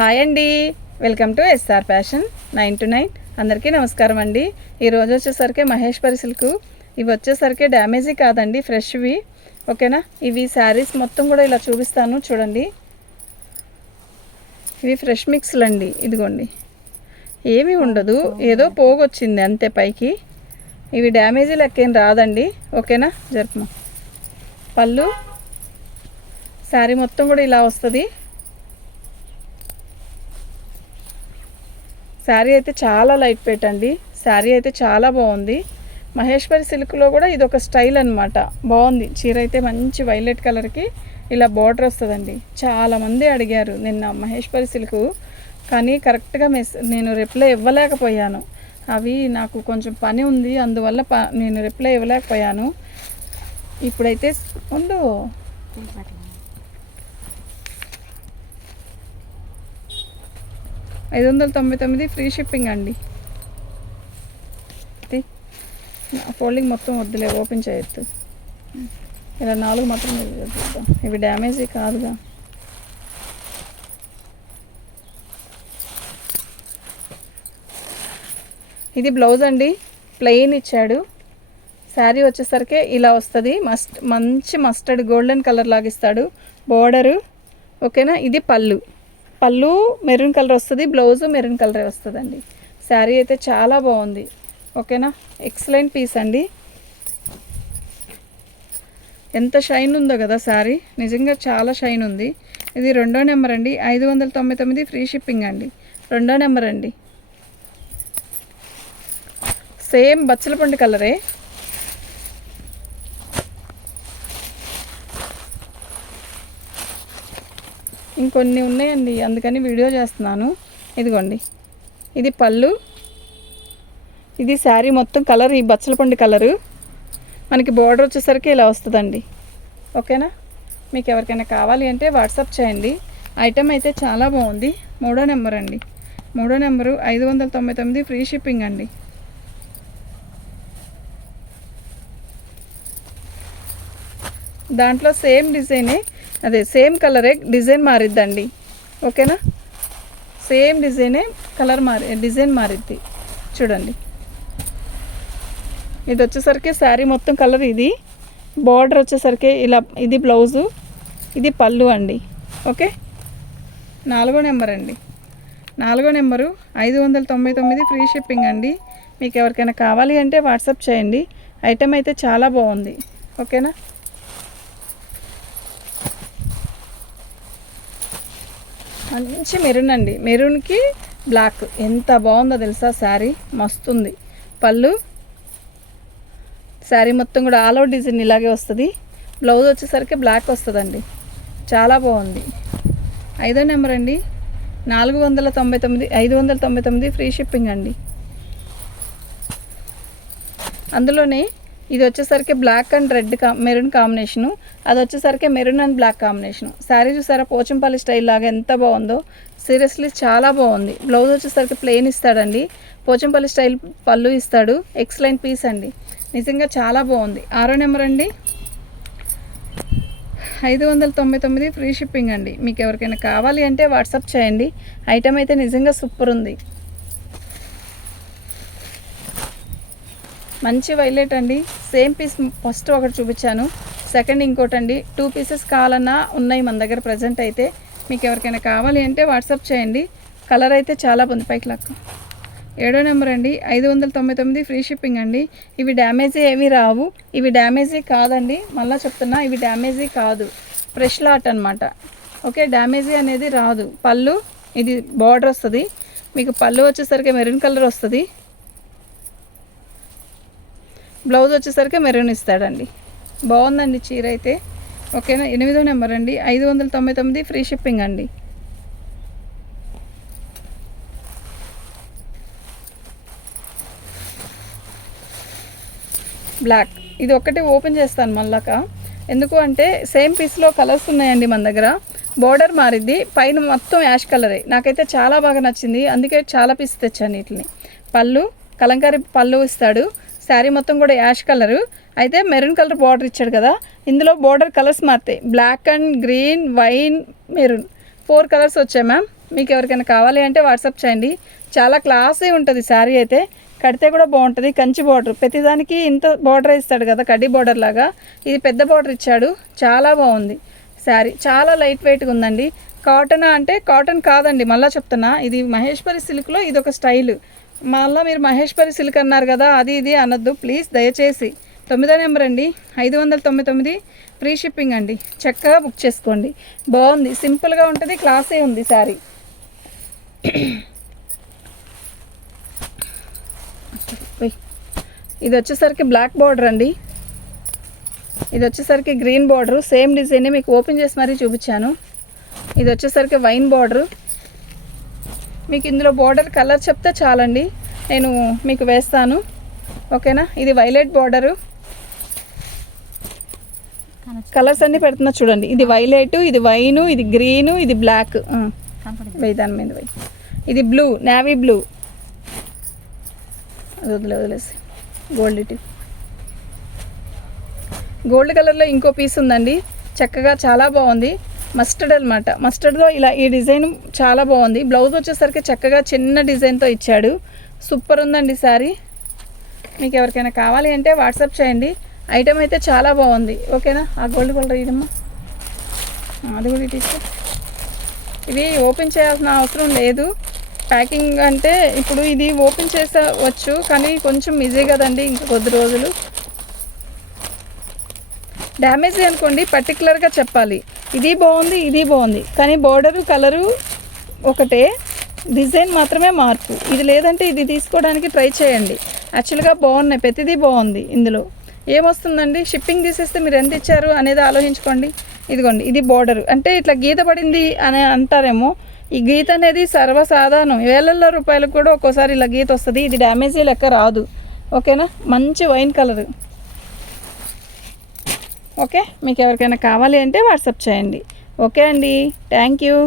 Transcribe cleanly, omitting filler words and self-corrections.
Hi అండి, welcome to SR fashion 9 to 9. అందరికీ నమస్కారం అండి. ఈరోజు వచ్చేసరికి మహేశ్వరి సిల్క్. ఇవి వచ్చేసరికి డ్యామేజీ కాదండి, ఫ్రెష్వి. ఓకేనా. ఇవి శారీస్ మొత్తం కూడా ఇలా చూపిస్తాను చూడండి. ఇవి ఫ్రెష్ మిక్స్లు అండి. ఇదిగోండి, ఏమీ ఉండదు, ఏదో పోగొచ్చింది అంతే పైకి. ఇవి డ్యామేజీ లెక్కేం రాదండి. ఓకేనా. జరుపు పళ్ళు శారీ మొత్తం కూడా ఇలా వస్తుంది. శారీ అయితే చాలా లైట్ వెయిట్ అండి. శారీ అయితే చాలా బాగుంది. మహేశ్వరి సిల్క్లో కూడా ఇది ఒక స్టైల్ అనమాట. బాగుంది చీర అయితే, మంచి వైలెట్ కలర్కి ఇలా బార్డర్ వస్తుందండి. చాలామంది అడిగారు నిన్న మహేశ్వరి సిల్క్, కానీ కరెక్ట్గా నేను రిప్లై ఇవ్వలేకపోయాను. అవి నాకు కొంచెం పని ఉంది, అందువల్ల నేను రిప్లై ఇవ్వలేకపోయాను. ఇప్పుడైతే ఉండు 599 ఫ్రీ షిప్పింగ్ అండి. ఫోల్డింగ్ మొత్తం వద్దులే, ఓపెన్ చేయొద్దు. ఇలా 4 మాత్రం చూద్దాం. ఇవి డ్యామేజీ కాదుగా. ఇది బ్లౌజ్ అండి, ప్లెయిన్ ఇచ్చాడు. శారీ వచ్చేసరికి ఇలా వస్తుంది. మంచి మస్టర్డ్ గోల్డెన్ కలర్ లాగిస్తాడు బోర్డరు. ఓకేనా. ఇది పళ్ళు మెరూన్ కలర్ వస్తుంది, బ్లౌజు మెరూన్ కలరే వస్తుందండి. శారీ అయితే చాలా బాగుంది. ఓకేనా. ఎక్సలెంట్ పీస్ అండి. ఎంత షైన్ ఉందో కదా శారీ, నిజంగా చాలా షైన్ ఉంది. ఇది 2వ నెంబర్ అండి. 599 ఫ్రీ షిప్పింగ్ అండి. 2వ నెంబర్ అండి. సేమ్ బచ్చలపండు కలరే. ఇంకొన్ని ఉన్నాయండి, అందుకని వీడియో చేస్తున్నాను. ఇదిగోండి, ఇది పళ్ళు, ఇది శారీ మొత్తం కలర్ ఈ బచ్చలపండు కలరు. మనకి బోర్డర్ వచ్చేసరికి ఇలా వస్తుందండి. ఓకేనా. మీకు ఎవరికైనా కావాలి అంటే వాట్సాప్ చేయండి. ఐటెం అయితే చాలా బాగుంది. 3వ నెంబర్ అండి. 3వ నెంబరు 599 ఫ్రీ షిప్పింగ్ అండి. దాంట్లో సేమ్ డిజైనే, అదే సేమ్ కలరే, డిజైన్ మారిద్దండి. ఓకేనా. సేమ్ డిజైనే, డిజైన్ మారిద్ది చూడండి. ఇది వచ్చేసరికి శారీ మొత్తం కలర్, ఇది బార్డర్ వచ్చేసరికి ఇలా, ఇది బ్లౌజు, ఇది పళ్ళు అండి. ఓకే. 4వ నెంబర్ అండి. 4వ నెంబరు 599 ఫ్రీ షిప్పింగ్ అండి. మీకు ఎవరికైనా కావాలి అంటే వాట్సాప్ చేయండి. ఐటెం అయితే చాలా బాగుంది. ఓకేనా. మంచి మెరూన్ అండి, మెరూన్కి బ్లాక్ ఎంత బాగుందో తెలుసా. శారీ మస్తుంది. పళ్ళు శారీ మొత్తం కూడా ఆల్ ఓవర్ డిజైన్ ఇలాగే వస్తుంది. బ్లౌజ్ వచ్చేసరికి బ్లాక్ వస్తుందండి. చాలా బాగుంది. 5వ నెంబర్ అండి. 599 ఫ్రీ షిప్పింగ్ అండి. అందులోనే ఇది వచ్చేసరికి black and red maroon combination, అది వచ్చేసరికి maroon and black combination. Sari చూసారా, పోచంపల్లి స్టైల్ లాగా ఎంత బాగుందో. సీరియస్లీ చాలా బాగుంది. బ్లౌజ్ వచ్చేసరికి ప్లెయిన్ ఇస్తాడండి, పోచంపల్లి స్టైల్ పళ్ళు ఇస్తాడు. ఎక్సలెంట్ పీస్ అండి, నిజంగా చాలా బాగుంది. 6వ నెంబర్ అండి. 599 ఫ్రీ షిప్పింగ్ అండి. మీకు ఎవరికైనా కావాలి అంటే వాట్సాప్ చేయండి. ఐటమ్ అయితే నిజంగా సూపర్ ఉంది. మంచి వైలెట్ అండి. సేమ్ పీస్ ఫస్ట్ ఒకటి చూపించాను, సెకండ్ ఇంకోటి అండి. 2 పీసెస్ కావాలన్నా ఉన్నాయి మన దగ్గర ప్రజెంట్ అయితే. మీకు ఎవరికైనా కావాలి అంటే వాట్సాప్ చేయండి. కలర్ అయితే చాలా బాగుంది. పైకి లక్క. 7వ నెంబర్ అండి. 599 ఫ్రీ షిప్పింగ్ అండి. ఇవి డ్యామేజీ ఏమీ రావు. ఇవి డ్యామేజీ కాదండి, మళ్ళీ చెప్తున్నా, ఇవి డ్యామేజీ కాదు, ఫ్రెష్ లాట్ అనమాట. ఓకే. డ్యామేజీ అనేది రాదు. పళ్ళు ఇది బార్డర్ వస్తుంది. మీకు పళ్ళు వచ్చేసరికి మెరూన్ కలర్ వస్తుంది. బ్లౌజ్ వచ్చేసరికి మెరూన్ ఇస్తాడండి. బాగుందండి చీర అయితే. ఓకేనా. 8వ నెంబర్ అండి. 599 ఫ్రీ షిప్పింగ్ అండి. బ్లాక్ ఇది ఒక్కటి ఓపెన్ చేస్తాను మళ్ళాక, ఎందుకు అంటే సేమ్ పీస్లో కలర్స్ ఉన్నాయండి మన దగ్గర. బోర్డర్ మారిద్ది, పైన మొత్తం యాష్ కలరే. నాకైతే చాలా బాగా నచ్చింది, అందుకే చాలా పీస్ తెచ్చాను వీటిని. పళ్ళు కలంకారీ పళ్ళు ఇస్తాడు. శారీ మొత్తం కూడా యాష్ కలరు, అయితే మెరూన్ కలర్ బార్డర్ ఇచ్చాడు కదా. ఇందులో బార్డర్ కలర్స్ మారుతాయి, black and green, wine, maroon 4 colours వచ్చాయి మ్యామ్. మీకు ఎవరికైనా కావాలి అంటే వాట్సాప్ చేయండి. చాలా క్లాసీ ఉంటుంది శారీ అయితే, కడితే కూడా బాగుంటుంది. కంచి బార్డర్, ప్రతిదానికి ఇంత బార్డర్ ఇస్తాడు కదా, కడ్డీ బార్డర్ లాగా, ఇది పెద్ద బార్డర్ ఇచ్చాడు. చాలా బాగుంది శారీ, చాలా లైట్ వెయిట్గా ఉందండి. కాటన్ అంటే కాటన్ కాదండి, మళ్ళీ చెప్తున్నా, ఇది మహేశ్వరి సిల్క్లో ఇది ఒక స్టైల్. మళ్ళీ మీరు మహేశ్వరి సిల్క్ అన్నారు కదా, అది ఇది అనొద్దు ప్లీజ్ దయచేసి. 9వ నెంబర్ అండి, 599 ఫ్రీ షిప్పింగ్ అండి. చక్కగా బుక్ చేసుకోండి. బాగుంది, సింపుల్గా ఉంటుంది, క్లాసే ఉంది శారీ. ఇది వచ్చేసరికి బ్లాక్ బార్డర్ అండి, ఇది వచ్చేసరికి గ్రీన్ బార్డరు, సేమ్ డిజైన్ మీకు ఓపెన్ చేసి మరీ చూపించాను. ఇది వచ్చేసరికి వైన్ బార్డరు. మీకు ఇందులో బార్డర్ కలర్ చెప్తే చాలండి, నేను మీకు వేస్తాను, ఓకేనా. ఇది వైలెట్ బార్డరు, కలర్స్ అన్నీ పెడుతున్నా చూడండి. ఇది వైలెట్, ఇది వైను, ఇది గ్రీను, ఇది బ్లాక్. వెయ్యి దాని మీద వెయ్యి. ఇది బ్లూ, నేవీ బ్లూ, అది వదిలేసి గోల్డ్ కలర్లో ఇంకో పీస్ ఉందండి, చక్కగా చాలా బాగుంది. మస్టర్డ్ అనమాట, మస్టర్డ్లో ఇలా ఈ డిజైన్ చాలా బాగుంది. బ్లౌజ్ వచ్చేసరికి చక్కగా చిన్న డిజైన్తో ఇచ్చాడు. సూపర్ ఉందండి శారీ. మీకు ఎవరికైనా కావాలి అంటే వాట్సాప్ చేయండి. ఐటమ్ అయితే చాలా బాగుంది, ఓకేనా. ఆ గోల్డ్ కలర్ ఇదమ్మా, అది కూడా తీసుకో. ఇవి ఓపెన్ చేయాల్సిన అవసరం లేదు, ప్యాకింగ్ అంటే ఇప్పుడు ఇది ఓపెన్ చేసవచ్చు, కానీ కొంచెం ఈజీ కదండి, ఇంకా కొద్ది రోజులు. డ్యామేజ్ అనుకోండి, పర్టికులర్గా చెప్పాలి. ఇది బాగుంది, ఇది బాగుంది, కానీ బార్డరు కలరు ఒకటే, డిజైన్ మాత్రమే మార్పు. ఇది లేదంటే ఇది తీసుకోవడానికి ట్రై చేయండి. యాక్చువల్గా బాగున్నాయి, ప్రతిదీ బాగుంది. ఇందులో ఏమొస్తుందండి, షిప్పింగ్ తీసేస్తే మీరు ఎంత ఇచ్చారు అనేది ఆలోచించుకోండి. ఇదిగోండి, ఇది బార్డరు అంటే ఇట్లా గీత పడింది అని అంటారేమో, ఈ గీత అనేది సర్వసాధారణం, వేలల్లో రూపాయలకు కూడా ఒక్కోసారి ఇలా గీత వస్తుంది. ఇది డ్యామేజీ లెక్క రాదు, ఓకేనా. మంచి వైన్ కలరు, ఓకే. మీకు ఎవరికైనా కావాలి అంటే వాట్సాప్ చేయండి, ఓకే అండి. Thank you.